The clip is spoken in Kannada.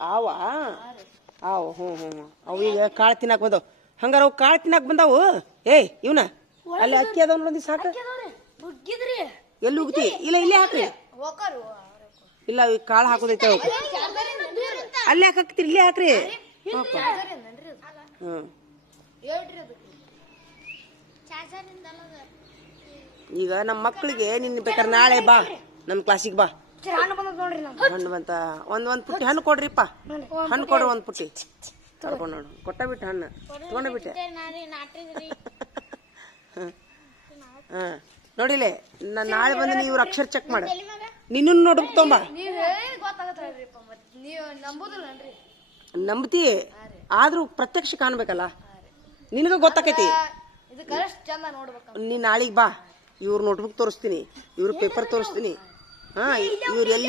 ಅವ ಅವು ಹ್ಞೂ ಅವು ಈಗ ಕಾಳು ತಿನ್ನಾಕ ಬಂದವು ಹಂಗಾರ ಅವು ಕಾಳು ತಿನ್ನಾಕ ಬಂದಾವು ಏಯ್ ಇವನ ಅಲ್ಲಿ ಅಕ್ಕಿ ಅದಾವ ನೋಡಿ ಸಾಕು ಎಲ್ಲಿ ಉಗ್ತಿ ಇಲ್ಲ ಇಲ್ಲೇ ಹಾಕ್ರಿ ಇಲ್ಲ ಈ ಕಾಳು ಹಾಕೋದೈತೆ ಅವಕ್ಕೆ ಅಲ್ಲೇ ಹಾಕ್ತಿರಿ ಇಲ್ಲೇ ಹಾಕ್ರಿ ಹ್ಞೂ ಈಗ ನಮ್ಮ ಮಕ್ಕಳಿಗೆ ನಿನ್ನ ಬೇಕಾದ್ರೆ ನಾಳೆ ಬಾ ನಮ್ಮ ಕ್ಲಾಸಿಗೆ ಬಾ ಹಣ್ಣು ಬಂತ ಒಂದ್ ಪುಟ್ಟಿ ಹಣ್ಣು ಕೊಡ್ರಿಪ್ಪ ಹಣ್ಣು ಕೊಡ್ರಿ ಒಂದ್ ಪುಟ್ಟಿ ತಡ್ಕೊಂಡು ನೋಡು ಕೊಟ್ಟ ಬಿಟ್ಟು ಹಣ್ಣು ತಗೊಂಡ ಬಿಟ್ಟೆ ಹಾ ನೋಡಿಲೆ ನಾನು ನಾಳೆ ಬಂದು ನೀವು ಅಕ್ಷರ ಚೆಕ್ ಮಾಡ ನಿನ್ನೂ ನೋಡ್ಬೇಕು ತೊಂಬ ನಂಬ್ತಿ ಆದ್ರೂ ಪ್ರತ್ಯಕ್ಷ ಕಾಣ್ಬೇಕಲ್ಲ ನಿನಗ ಗೊತ್ತಾಕೈತಿ ನೀನ್ ನಾಳಿಗೆ ಬಾ ಇವ್ರ ನೋಟ್ಬುಕ್ ತೋರಿಸ್ತೀನಿ ಇವ್ರ ಪೇಪರ್ ತೋರಿಸ್ತೀನಿ ಹಾ ಇವ್ರು ಎಲ್ಲಿ